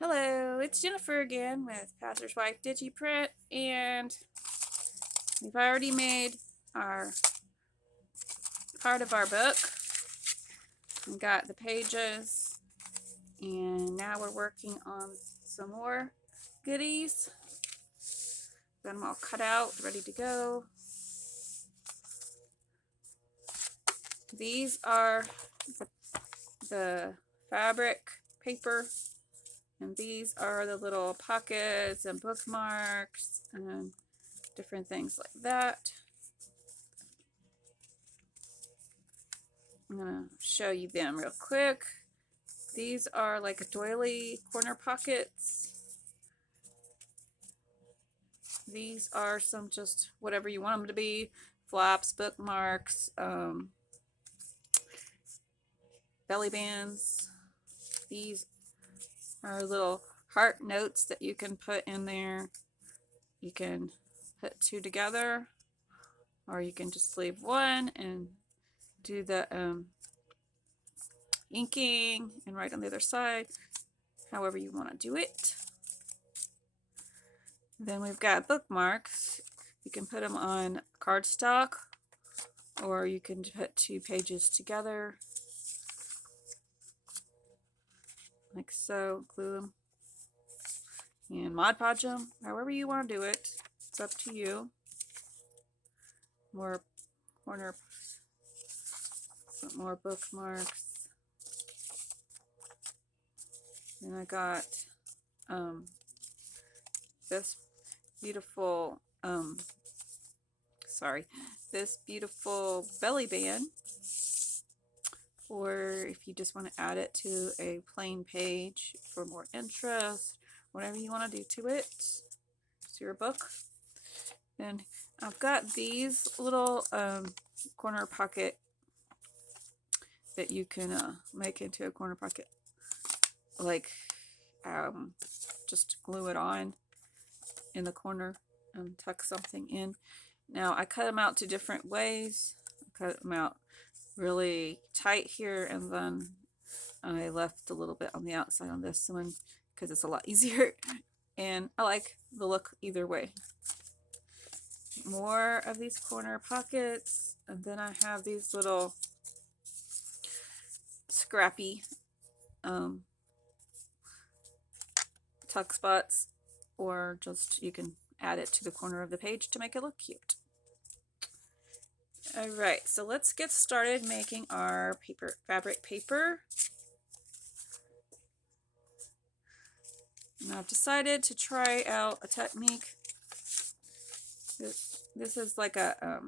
Hello, it's Jennifer again with Pastor's Wife DigiPrint, and we've already made our part of our book. We got the pages, and now we're working on some more goodies. Got them all cut out, ready to go. These are the fabric paper, and these are the little pockets and bookmarks and different things like that. I'm gonna show you them real quick. These are like doily corner pockets. These are some just whatever you want them to be. Flaps, bookmarks, belly bands. These are little heart notes that you can put in there. You can put two together, or you can just leave one and do the inking and write on the other side, however you want to do it. Then we've got bookmarks. You can put them on cardstock, or you can put two pages together like so, glue them, and Mod Podge them, however you want to do it. It's up to you. More corner, more bookmarks. And I got this beautiful, this beautiful belly band, or if you just want to add it to a plain page for more interest, whatever you want to do to it. It's your book. And I've got these little corner pocket that you can make into a corner pocket, like just glue it on in the corner and tuck something in. Now I cut them out to different ways. I cut them out really tight here, and then I left a little bit on the outside on this one because it's a lot easier, and I like the look either way. More of these corner pockets, and then I have these little scrappy tuck spots, or just you can add it to the corner of the page to make it look cute. All right, so let's get started making our fabric paper. And I've decided to try out a technique. This is like a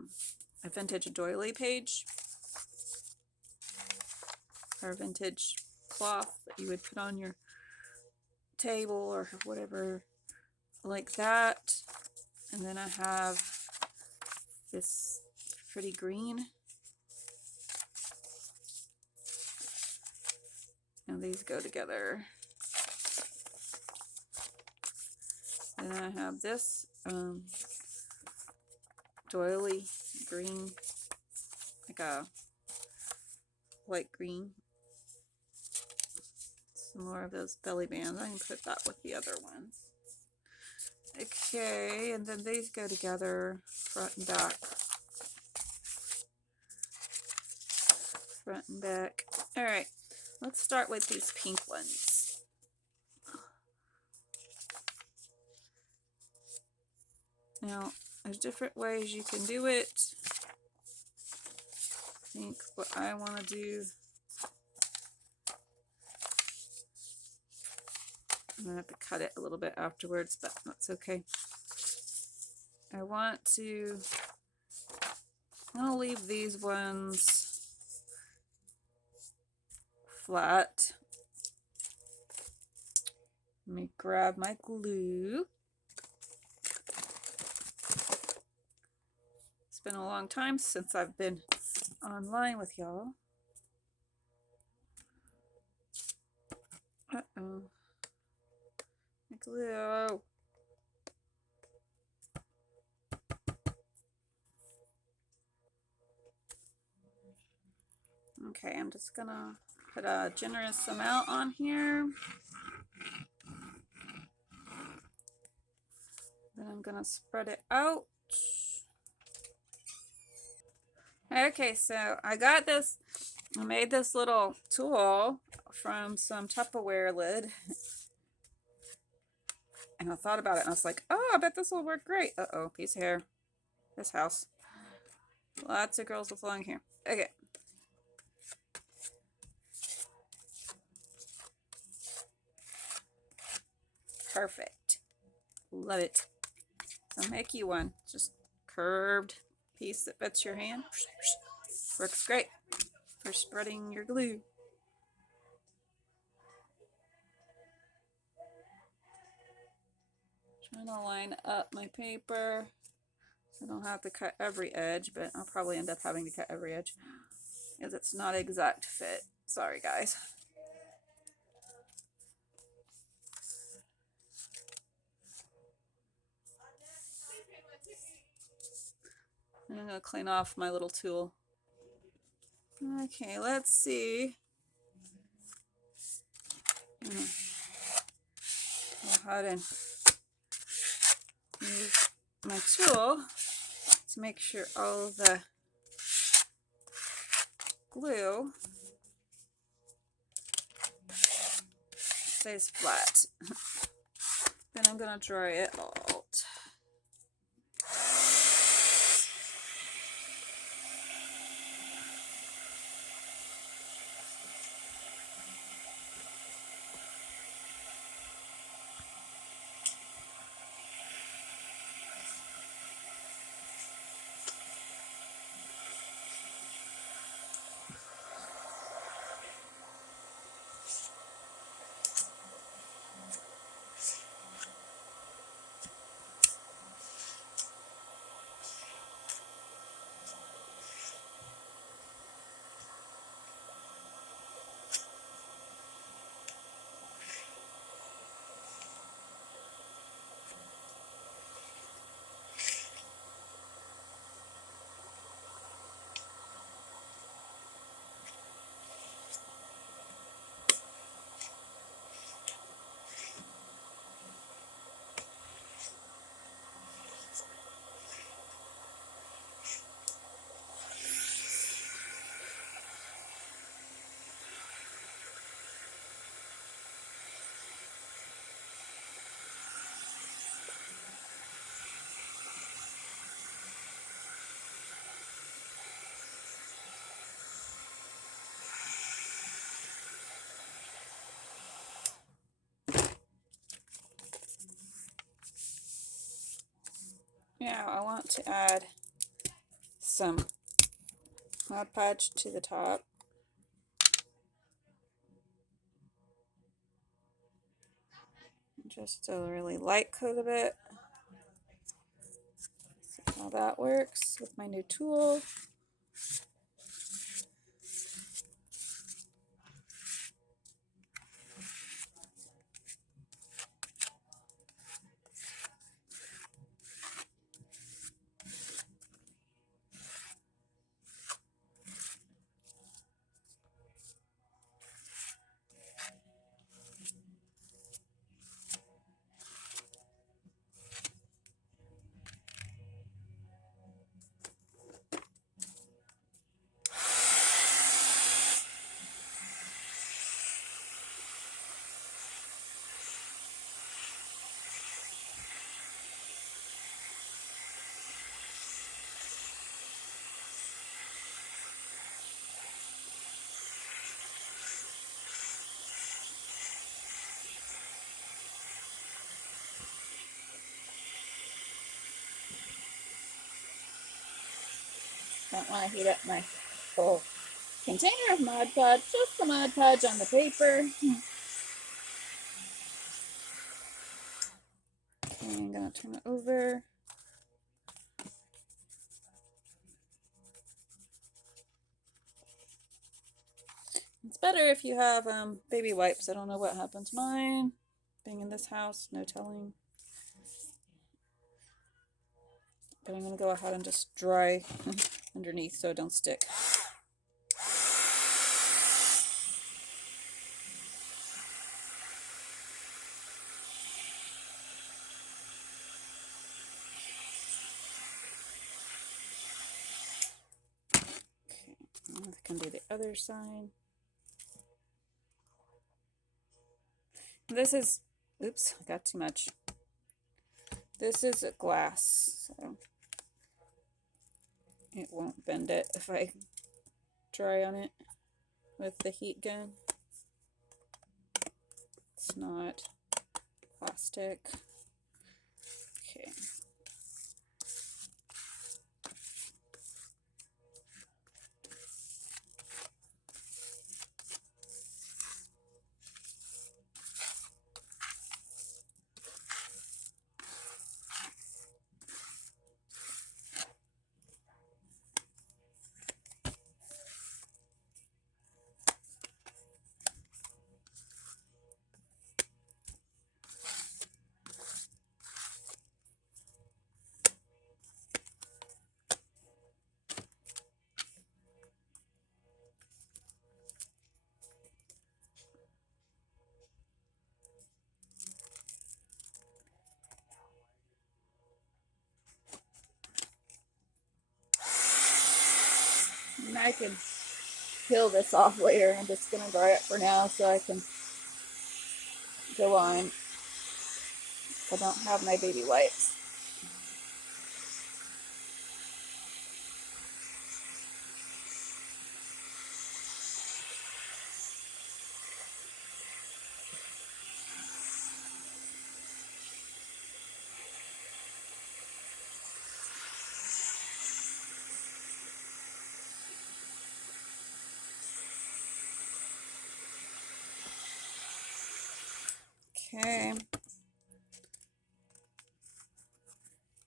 vintage doily page, or vintage cloth that you would put on your table or whatever, like that. And then I have this pretty green, and these go together. And I have this doily green, like a light green. Some more of those belly bands. I can put that with the other ones. Okay, and then these go together, front and back. Front and back. All right, let's start with these pink ones. Now, there's different ways you can do it. I think what I want to do, I'm going to have to cut it a little bit afterwards, but that's okay. I'm going to leave these ones flat. Let me grab my glue. It's been a long time since I've been online with y'all. Uh-oh. My glue. Okay, I'm just gonna put a generous amount on here. Then I'm gonna spread it out. Okay, so I got this, I made this little tool from some Tupperware lid. And I thought about it and I was like, oh, I bet this will work great. Uh-oh, piece of hair. This house. Lots of girls with long hair. Okay. Perfect. Love it. So make you one. Just curved piece that fits your hand. Works great for spreading your glue. Trying to line up my paper. I don't have to cut every edge, but I'll probably end up having to cut every edge because it's not exact fit. Sorry, guys. And I'm going to clean off my little tool. Okay, let's see. Go ahead and use my tool to make sure all the glue stays flat. Then I'm going to dry it out. Now I want to add some Mod Podge to the top. Just a really light coat of it. See how that works with my new tool. Don't want to heat up my full container of Mod Podge, just the Mod Podge on the paper. Okay, I'm going to turn it over. It's better if you have baby wipes. I don't know what happened to mine. Being in this house, no telling. But I'm going to go ahead and just dry underneath so it don't stick. other side. This is, oops, I got too much. This is a glass, so it won't bend it if I dry on it with the heat gun. It's not plastic. Okay. And I can peel this off later. I'm just going to dry it for now so I can go on. I don't have my baby wipes. Okay.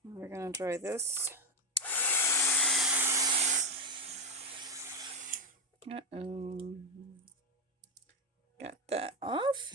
We're going to dry this. Uh-oh. Got that off.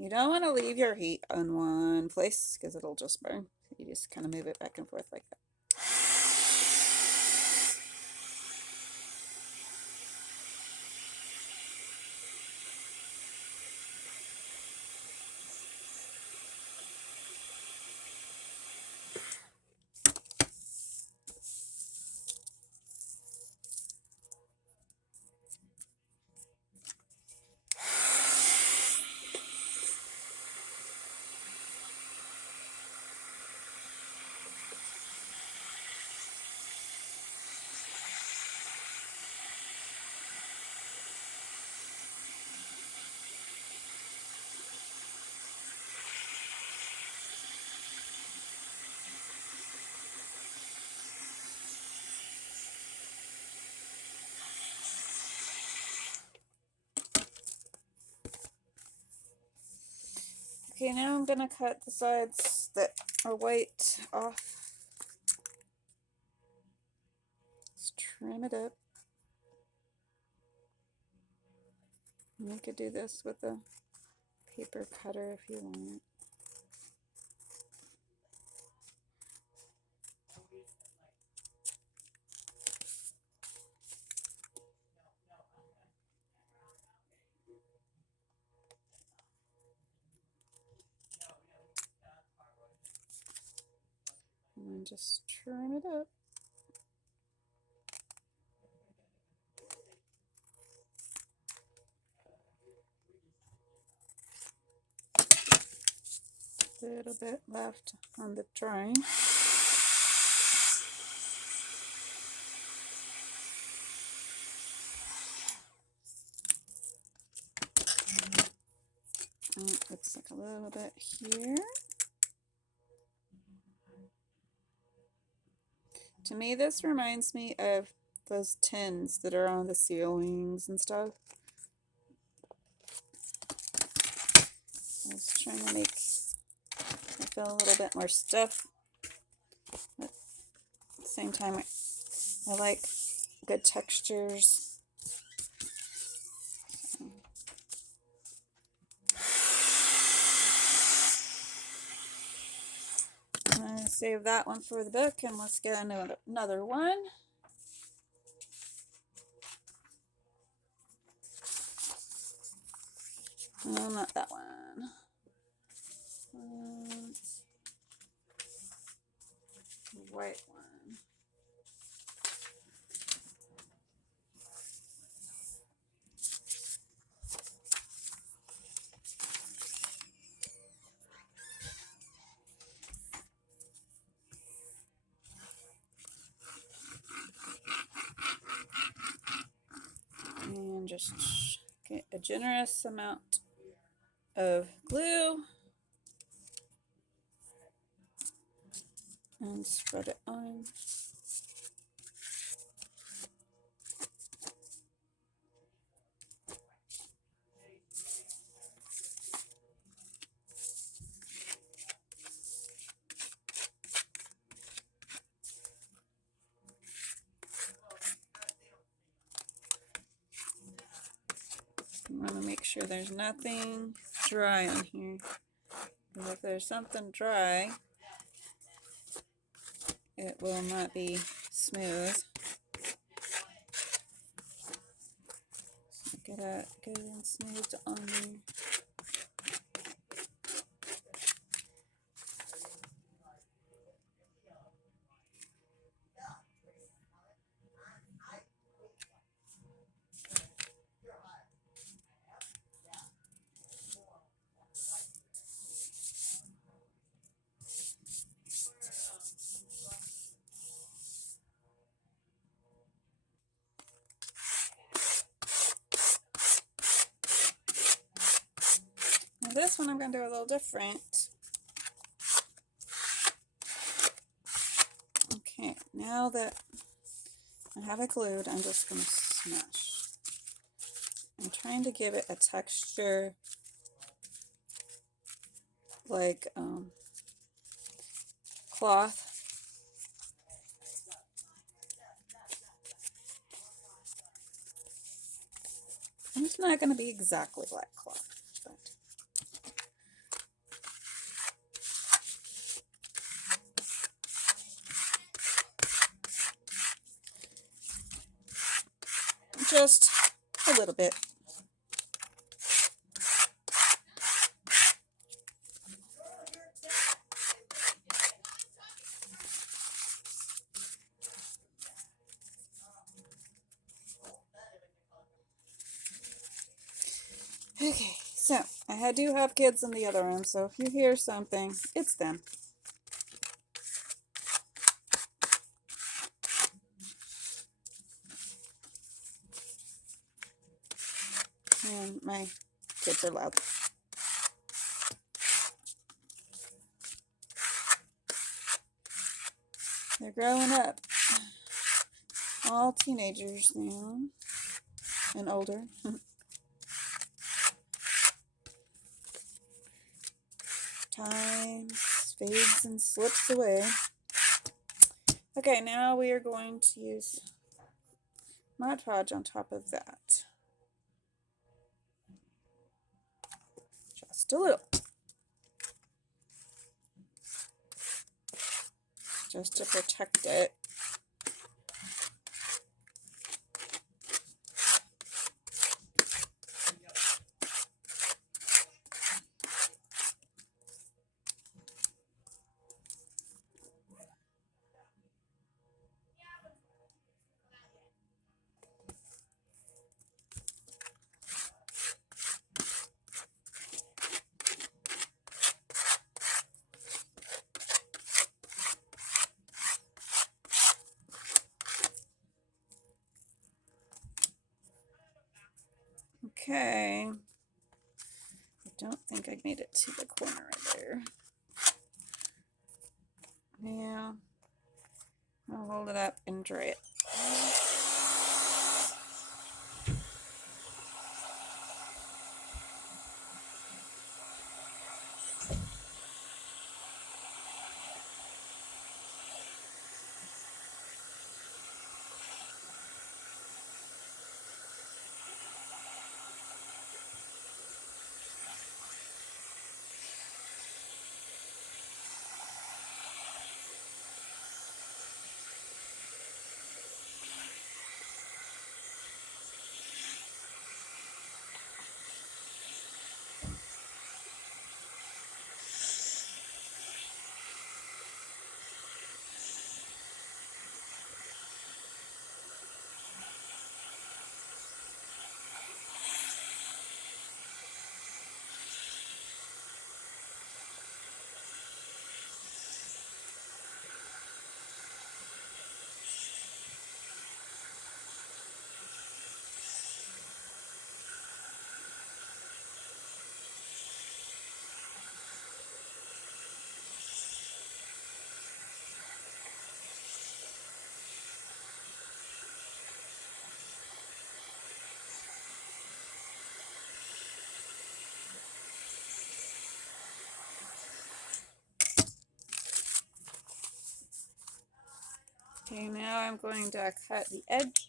You don't want to leave your heat on one place because it'll just burn. You just kind of move it back and forth like that. Okay, now I'm going to cut the sides that are white off. Let's trim it up. You could do this with a paper cutter if you want. And just trim it up. A little bit left on the drawing. Looks like a little bit here. To me, this reminds me of those tins that are on the ceilings and stuff. I was trying to make it feel a little bit more stiff, but at the same time, I like good textures. gonna save that one for the book, and let's get another one. No, not that one. White one. And just get a generous amount of glue and spread it on. I want to make sure there's nothing dry on here, because if there's something dry, it will not be smooth. So get it good and smooth on there. Now this one I'm going to do a little different. Okay, now that I have it glued, I'm just going to smash. I'm trying to give it a texture like cloth. And it's not going to be exactly like cloth, but just a little bit. Okay, so I do have kids in the other room, so if you hear something, it's them. And my kids are loud. They're growing up. All teenagers now. And older. Time fades and slips away. Okay, now we are going to use Mod Podge on top of that. Just a little. Just to protect it. Okay. I don't think I made it to the corner right there. Now, I'll hold it up and dry it. I'm going to cut the edge.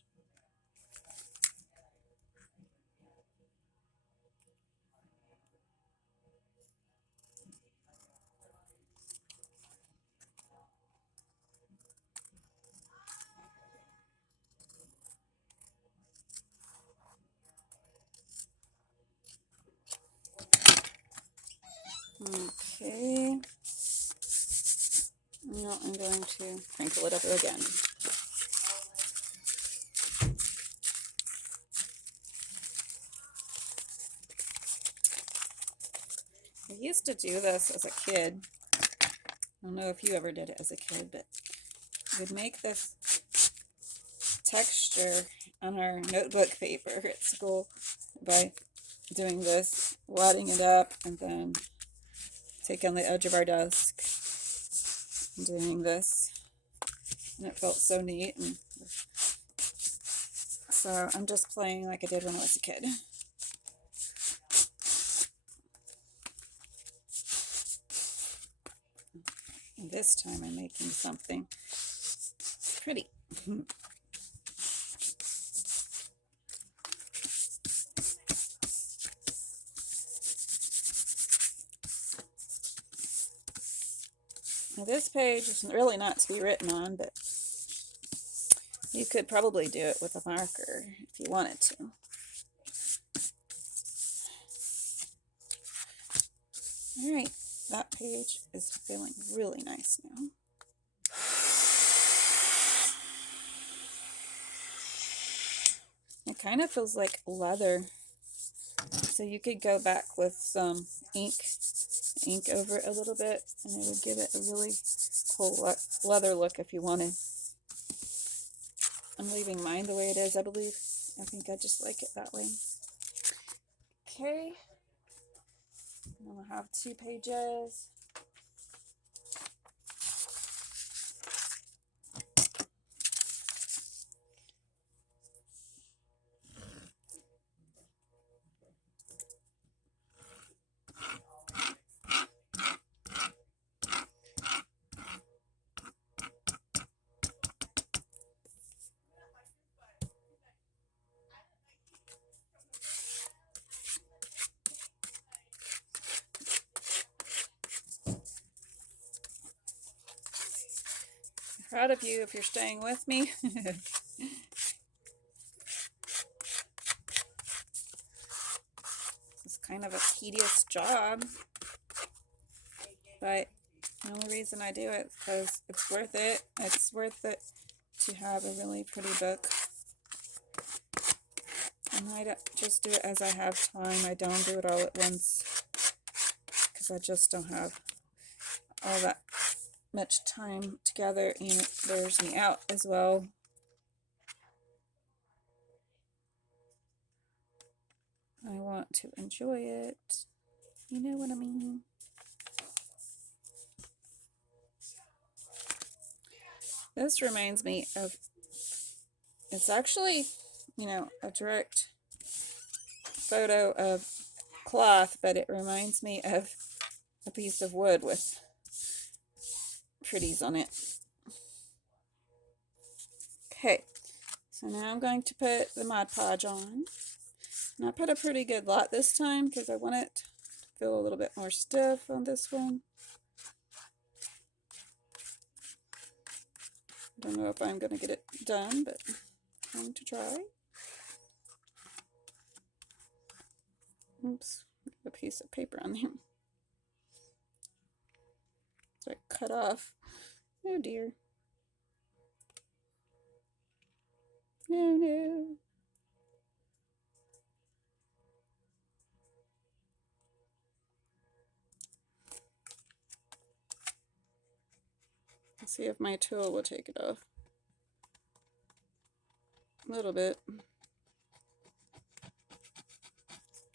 Okay. Now I'm going to crinkle it over again. I used to do this as a kid. I don't know if you ever did it as a kid, but we'd make this texture on our notebook paper at school by doing this, wadding it up, and then taking the edge of our desk and doing this. And it felt so neat. And so I'm just playing like I did when I was a kid. And this time I'm making something pretty. Now this page is really not to be written on, but you could probably do it with a marker if you wanted to. All right, that page is feeling really nice now. It kind of feels like leather. So you could go back with some ink over it a little bit, and it would give it a really cool leather look if you wanted. I'm leaving mine the way it is, I believe. I think I just like it that way. Okay. I'm going to have 2 pages. Proud of you if you're staying with me. It's kind of a tedious job, but the only reason I do it is because it's worth it. It's worth it to have a really pretty book. And I don't just do it as I have time. I don't do it all at once because I just don't have all that much time together, and it wears me out as well. I want to enjoy it. You know what I mean? This reminds me of, it's actually, a direct photo of cloth, but it reminds me of a piece of wood with pretties on it. Okay, so now I'm going to put the Mod Podge on. And I put a pretty good lot this time because I want it to feel a little bit more stiff on this one. I don't know if I'm going to get it done, but I'm going to try. Oops, a piece of paper on there. So I cut off. Oh dear. No. Let's see if my tool will take it off. A little bit.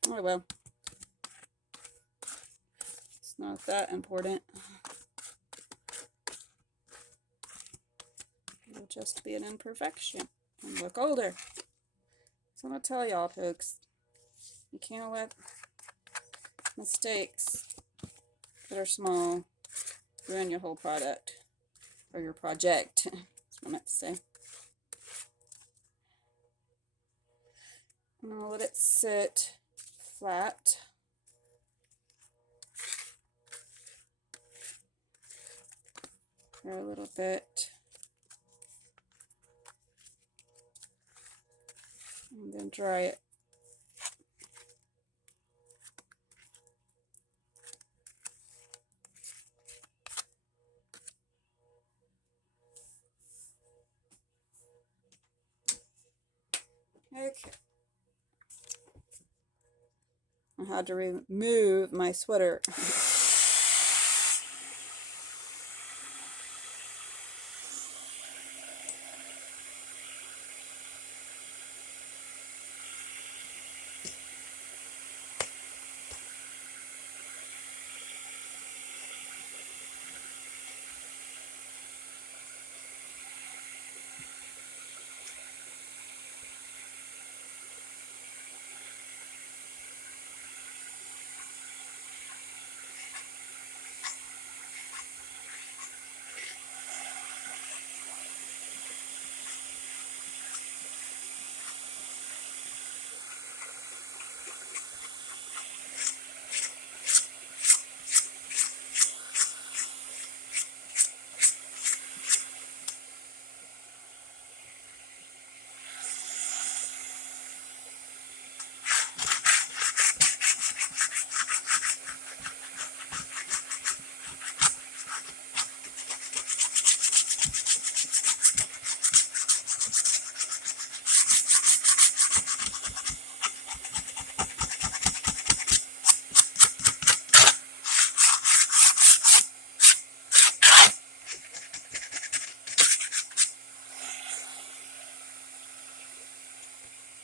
Oh well. It's not that important. It'll just be an imperfection and look older. So I'm going to tell y'all, folks, you can't let mistakes that are small ruin your whole product, or your project. That's what I meant to say. I'm going to let it sit flat. For a little bit. And then dry it. Okay. I had to remove my sweater.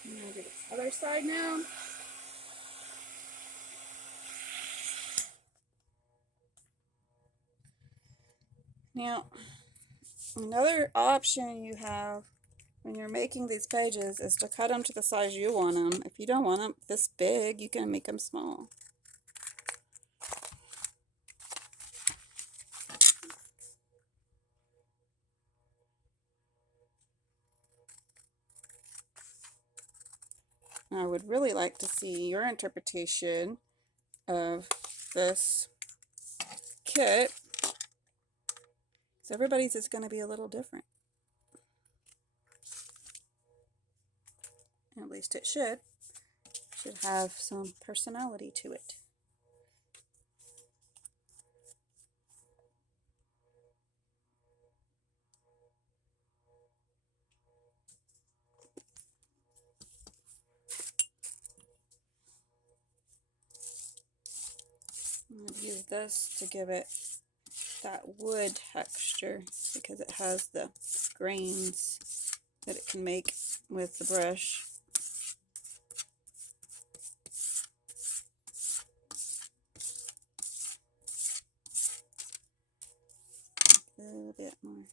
I'm going to do this other side now. Now, another option you have when you're making these pages is to cut them to the size you want them. If you don't want them this big, you can make them small. I would really like to see your interpretation of this kit. So everybody's is going to be a little different. At least it should. Should have some personality to it. I'm going to use this to give it that wood texture because it has the grains that it can make with the brush. A little bit more.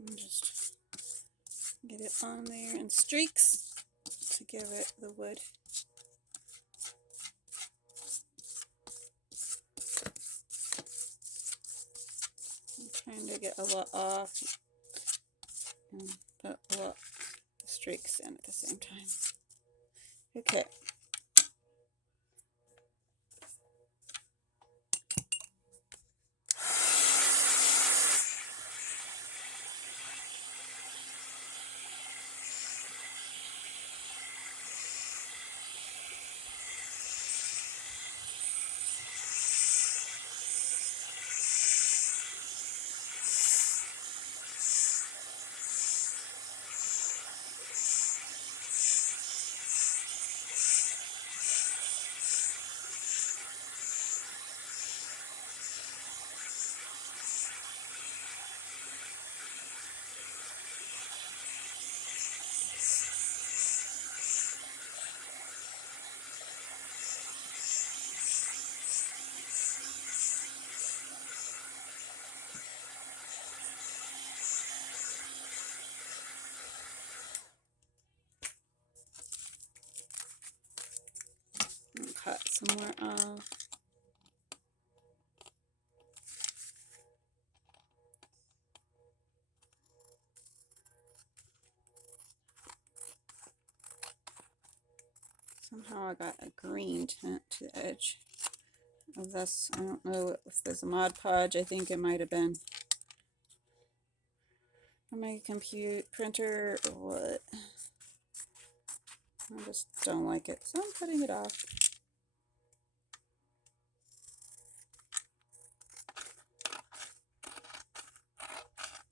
And just get it on there in streaks to give it the wood. I'm trying to get a lot off and put a lot of streaks in at the same time. Okay. cut some more of. Somehow I got a green tint to the edge of this. I don't know if there's a Mod Podge. I think it might have been on my printer or what. I just don't like it, so I'm cutting it off.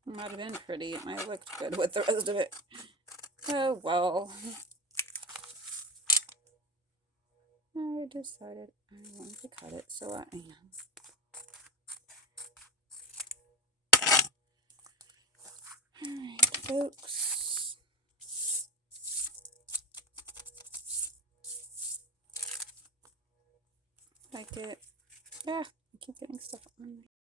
It might have been pretty. It might have looked good with the rest of it. Oh well. I decided I wanted to cut it, so I am. Alright, folks. Like it. Yeah, I keep getting stuff on